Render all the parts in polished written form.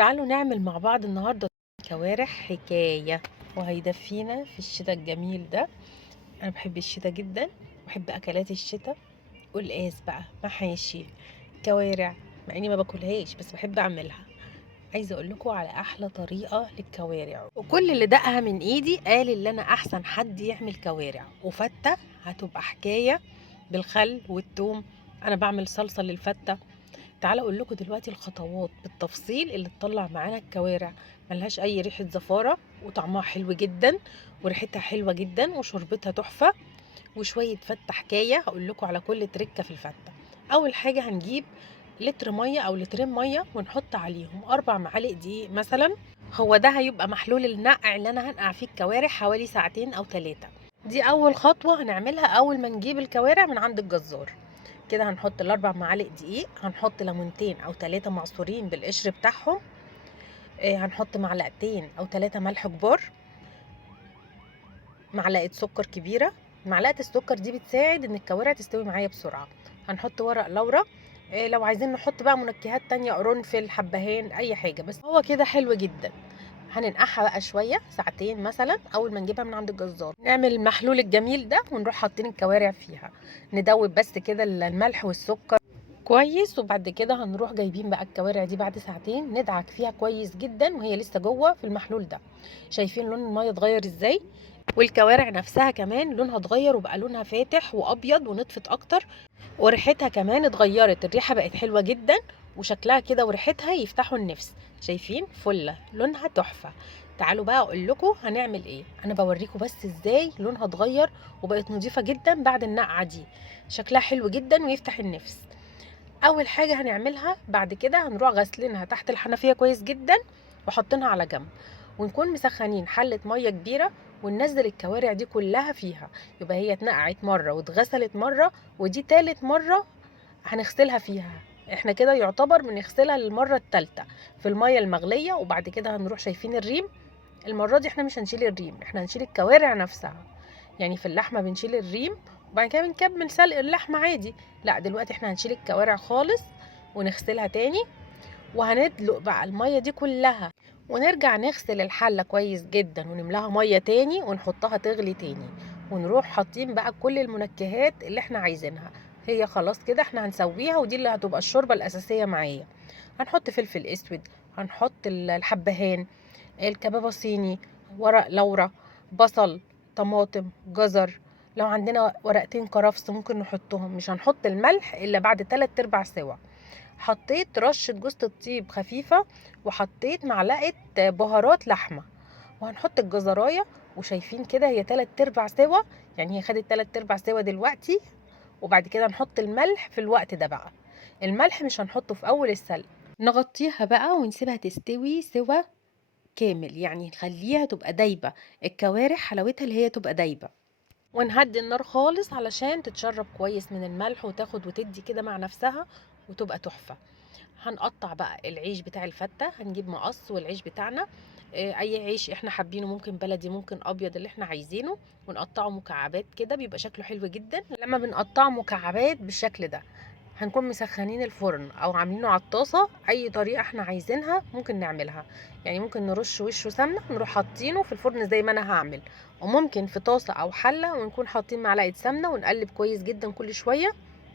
تعالوا نعمل مع بعض النهارده كوارع حكايه وهيدفينا في الشتاء الجميل ده. انا بحب الشتاء جدا، بحب اكلات الشتاء. قلقاس بقى، محاشي، كوارع، مع اني ما باكلهاش بس بحب اعملها. عايزه اقول لكم على احلى طريقه للكوارع، وكل اللي دقها من ايدي قال ان انا احسن حد يعمل كوارع وفته. هتبقى حكايه بالخل والثوم. انا بعمل صلصه للفته. تعالى اقول لكم دلوقتي الخطوات بالتفصيل اللي تطلع معانا الكوارع ملهاش اي ريحه زفاره، وطعمها حلو جدا، وريحتها حلوه جدا، وشربتها تحفه، وشويه فته حكايه. هقول لكم على كل تركه في الفته. اول حاجه هنجيب لتر ميه او لترين ميه ونحط عليهم 4 معالق دقيق مثلا. هو ده هيبقى محلول النقع اللي انا هنقع فيه الكوارع حوالي ساعتين او 3. دي اول خطوه هنعملها اول ما نجيب الكوارع من عند الجزار. كده هنحط ال4 معالق دقيق، هنحط ليمونتين او 3 معصورين بالقشر بتاعهم. هنحط معلقتين او 3 ملح كبار، معلقه سكر كبيره. معلقه السكر دي بتساعد ان الكوارع تستوي معايا بسرعه. هنحط ورق لورا. لو عايزين نحط بقى منكهات تانية، قرنفل، حبهان، اي حاجه، بس هو كده حلو جدا. هننقعها بقى شويه ساعتين مثلا اول ما نجيبها من عند الجزار. نعمل المحلول الجميل ده ونروح حاطين الكوارع فيها، ندوب بس كده الملح والسكر كويس. وبعد كده هنروح جايبين بقى الكوارع دي بعد ساعتين، ندعك فيها كويس جدا وهي لسه جوه في المحلول ده. شايفين لون الميه اتغير ازاي؟ والكوارع نفسها كمان لونها اتغير وبقى لونها فاتح وابيض ونطفت اكتر، وريحتها كمان اتغيرت، الريحه بقت حلوه جدا، وشكلها كده وريحتها يفتحوا النفس. شايفين فله لونها تحفه. تعالوا بقى اقول لكم هنعمل ايه. انا بوريكم بس ازاي لونها اتغير وبقت نظيفه جدا بعد النقعه دي. شكلها حلو جدا ويفتح النفس. اول حاجه هنعملها بعد كده هنروح غسلينها تحت الحنفيه كويس جدا وحاطينها على جنب، ونكون مسخنين حله ميه كبيره وننزل الكوارع دي كلها فيها. يبقى هي اتنقعت مره واتغسلت مره، ودي تالت مره هنغسلها فيها. احنا كده يعتبر بنغسلها للمره التالتة في الميه المغليه. وبعد كده هنروح شايفين الريم. المره دي احنا مش هنشيل الريم، احنا هنشيل الكوارع نفسها. يعني في اللحمه بنشيل الريم وبعد كده بنكمل سلق اللحمه عادي. لا دلوقتي احنا هنشيل الكوارع خالص ونغسلها تاني، وهندلق بقى الميه دي كلها، ونرجع نغسل الحله كويس جدا ونملاها ميه تاني ونحطها تغلي تاني، ونروح حاطين بقى كل المنكهات اللي احنا عايزينها. هي خلاص كده احنا هنسويها، ودي اللي هتبقى الشوربه الاساسيه معايا. هنحط فلفل اسود، هنحط الحبهان، الكبابة صيني، ورق لورا، بصل، طماطم، جزر. لو عندنا ورقتين كرفس ممكن نحطهم. مش هنحط الملح الا بعد 3/4 سوا. حطيت رشة جوز الطيب خفيفة، وحطيت معلقة بهارات لحمة، وهنحط الجزراية. وشايفين كده هي 3/4 سوا، يعني هي خدت 3/4 سوا دلوقتي. وبعد كده نحط الملح في الوقت ده بقى. الملح مش هنحطه في اول السلق، نغطيها بقى ونسيبها تستوي سوا كامل، يعني نخليها تبقى دايبة. الكوارع حلاوتها اللي هي تبقى دايبة، ونهدي النار خالص علشان تتشرب كويس من الملح وتاخد وتدي كده مع نفسها وتبقى تحفة. هنقطع بقى العيش بتاع الفتة، هنجيب مقص والعيش بتاعنا. اي عيش احنا حابينه، ممكن بلدي ممكن ابيض اللي احنا عايزينه، ونقطعه مكعبات كده بيبقى شكله حلو جدا. لما بنقطعه مكعبات بالشكل ده هنكون مسخنين الفرن او عاملينه على الطاسه. اي طريقه احنا عايزينها ممكن نعملها، يعني ممكن نرش وشه سمنه نروح حاطينه في الفرن زي ما انا هعمل، وممكن في طاسه او حله ونكون حاطين معلقه سمنه ونقلب كويس جدا كل شويه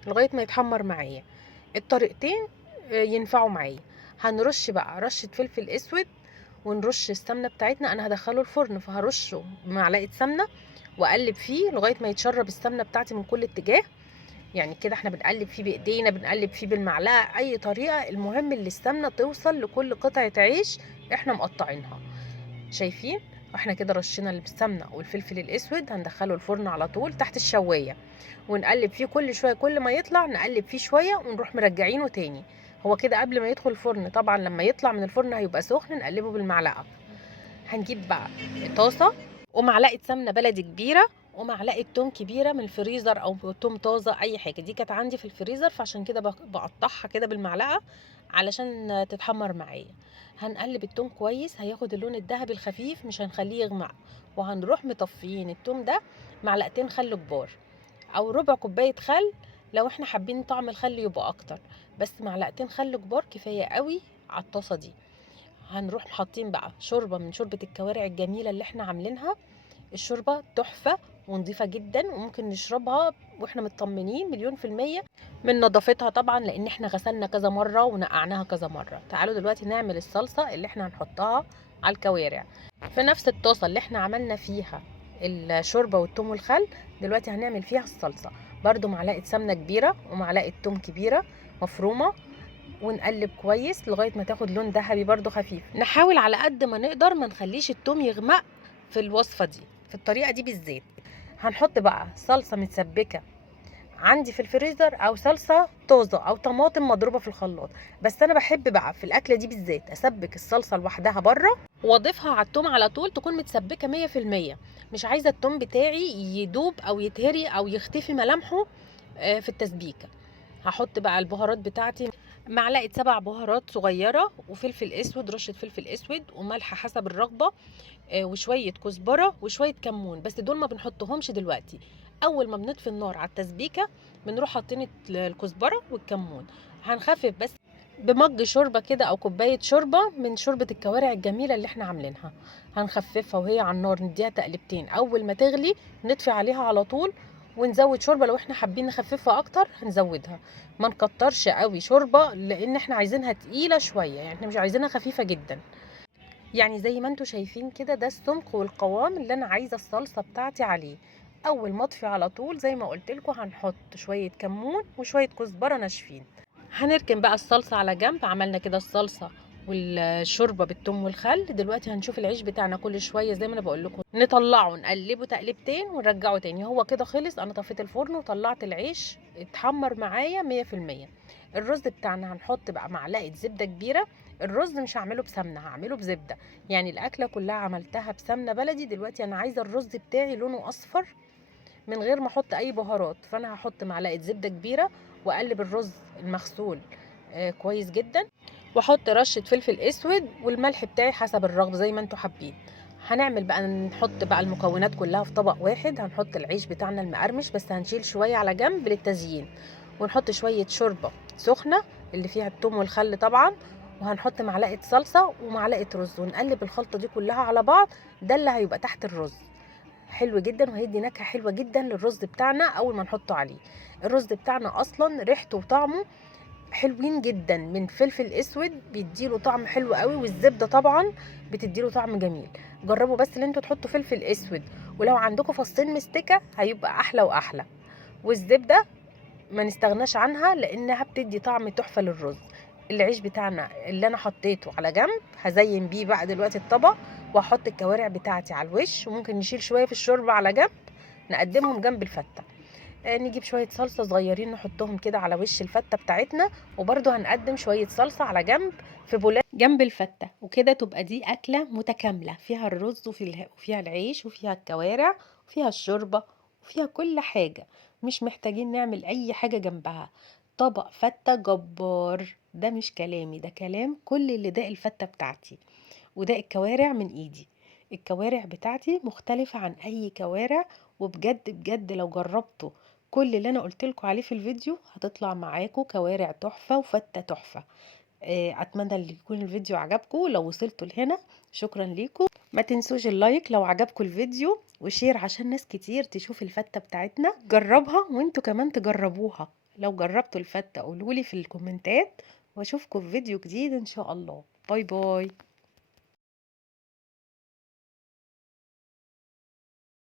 لغايه ما يتحمر معايا. الطريقتين ينفعوا معايا. هنرش بقى رشه فلفل اسود، ونرش السمنه بتاعتنا. انا هدخله الفرن فهرشه بمعلقه سمنه واقلب فيه لغايه ما يتشرب السمنه بتاعتي من كل اتجاه. يعني كده احنا بنقلب فيه بايدينا، بنقلب فيه بالمعلقه، اي طريقه، المهم ان السمنه توصل لكل قطعه عيش احنا مقطعينها. شايفين؟ احنا كده رشينا السمنه والفلفل الاسود، هندخله الفرن على طول تحت الشوايه، ونقلب فيه كل شويه، كل ما يطلع نقلب فيه شويه ونروح مرجعينه تاني. هو كده قبل ما يدخل الفرن، طبعا لما يطلع من الفرن هيبقى سخن نقلبه بالمعلقه. هنجيب بقى طاسه ومعلقه سمنه بلدي كبيره ومعلقه توم كبيره من الفريزر او توم طازه، اي حاجه. دي كانت عندي في الفريزر فعشان كده بقطعها كده بالمعلقه علشان تتحمر معايا. هنقلب التوم كويس، هياخد اللون الذهبي الخفيف، مش هنخليه يغمق. وهنروح مطفيين التوم ده معلقتين خل كبار او ربع كوبايه خل. لو احنا حابين طعم الخل يبقى اكتر، بس معلقتين خل كبار كفايه قوي على الطاسه دي. هنروح حاطين بقى شوربه من شوربه الكوارع الجميله اللي احنا عاملينها. الشوربه تحفه ونضيفه جدا، وممكن نشربها واحنا مطمنين مليون في الميه من نظافتها طبعا، لان احنا غسلنا كذا مره ونقعناها كذا مره. تعالوا دلوقتي نعمل الصلصه اللي احنا هنحطها على الكوارع في نفس الطاسه اللي احنا عملنا فيها الشوربه والثوم والخل. دلوقتي هنعمل فيها الصلصه، برضو معلقه سمنه كبيره ومعلقه ثوم كبيره مفرومه، ونقلب كويس لغايه ما تاخد لون ذهبي برضو خفيف. نحاول على قد ما نقدر ما نخليش الثوم يغمق في الوصفه دي، في الطريقه دي بالذات. هنحط بقى صلصه متسبكه عندي في الفريزر، او صلصه طازه، او طماطم مضروبه في الخلاط. بس انا بحب بقى في الاكله دي بالذات اسبك الصلصه لوحدها بره واضيفها على التوم على طول، تكون متسبكه 100%. مش عايزه التوم بتاعي يدوب او يتهري او يختفي ملامحه في التسبيكه. هحط بقى البهارات بتاعتي، معلقه 7 بهارات صغيره، وفلفل اسود، رشه فلفل اسود، وملح حسب الرغبه، وشويه كزبره وشويه كمون، بس دول ما بنحطهمش دلوقتي. اول ما بنطفي النار على التسبيكه بنروح حاطين الكزبره والكمون. هنخفف بس بمج شوربه كده او كوبايه شوربه من شوربه الكوارع الجميله اللي احنا عاملينها. هنخففها وهي على النار، نديها تقلبتين، اول ما تغلي نطفي عليها على طول، ونزود شوربه لو احنا حابين نخففها اكتر هنزودها. ما نكترش قوي شوربه لان احنا عايزينها تقيله شويه، يعني احنا مش عايزينها خفيفه جدا. يعني زي ما انتوا شايفين كده، ده السمك والقوام اللي انا عايزه الصلصه بتاعتي عليه. اول ما اطفي على طول زي ما قلت لكم هنحط شويه كمون وشويه كزبره ناشفين. هنركن بقى الصلصه على جنب. عملنا كده الصلصه والشوربه بالثوم والخل. دلوقتي هنشوف العيش بتاعنا، كل شويه زي ما انا بقول لكم نطلعه نقلبه تقلبتين ونرجعه تاني. هو كده خلص، انا طفيت الفرن وطلعت العيش اتحمر معايا 100%. الرز بتاعنا هنحط بقى معلقه زبده كبيره. الرز مش هعمله بسمنه، هعمله بزبده. يعني الاكله كلها عملتها بسمنه بلدي، دلوقتي انا عايزه الرز بتاعي لونه اصفر من غير ما احط اي بهارات. فانا هحط معلقه زبده كبيره واقلب الرز المغسول كويس جدا، واحط رشه فلفل اسود والملح بتاعي حسب الرغبه زي ما انتوا حابين. هنعمل بقى نحط بقى المكونات كلها في طبق واحد. هنحط العيش بتاعنا المقرمش، بس هنشيل شويه على جنب للتزيين، ونحط شويه شوربه سخنه اللي فيها الثوم والخل طبعا، وهنحط معلقه صلصه ومعلقه رز، ونقلب الخلطه دي كلها على بعض. ده اللي هيبقى تحت الرز، حلو جدا، وهيدي نكهه حلوه جدا للرز بتاعنا اول ما نحطه عليه. الرز بتاعنا اصلا ريحته وطعمه حلوين جدا، من فلفل اسود بيديله طعم حلو قوي، والزبده طبعا بتديله طعم جميل. جربوا بس ان انتوا تحطوا فلفل اسود، ولو عندكم فصين مستكه هيبقى احلى واحلى. والزبده ما نستغناش عنها لانها بتدي طعم تحفه للرز. العيش بتاعنا اللي انا حطيته على جنب هزين بيه بقى دلوقتي الطبق، واحط الكوارع بتاعتي على الوش، وممكن نشيل شويه في الشوربه على جنب نقدمهم جنب الفته. نجيب شويه صلصه صغيرين نحطهم كده على وش الفته بتاعتنا، وبرده هنقدم شويه صلصه على جنب في بولات جنب الفته. وكده تبقى دي اكله متكامله، فيها الرز وفيها العيش وفيها الكوارع وفيها الشوربه وفيها كل حاجه، مش محتاجين نعمل اي حاجه جنبها. طبق فته جبار، ده مش كلامي، ده كلام كل اللي داق الفته بتاعتي وداق الكوارع من ايدي. الكوارع بتاعتي مختلفه عن اي كوارع، وبجد بجد لو جربتوا كل اللي انا قلت لكم عليه في الفيديو هتطلع معاكم كوارع تحفه وفته تحفه. اتمنى ان يكون الفيديو عجبكم. لو وصلتوا لهنا شكرا ليكم. ما تنسوش اللايك لو عجبكم الفيديو، وشير عشان ناس كتير تشوف الفته بتاعتنا. جربها وانتوا كمان تجربوها. لو جربتوا الفته قولولي في الكومنتات، واشوفكم في فيديو جديد ان شاء الله. باي باي.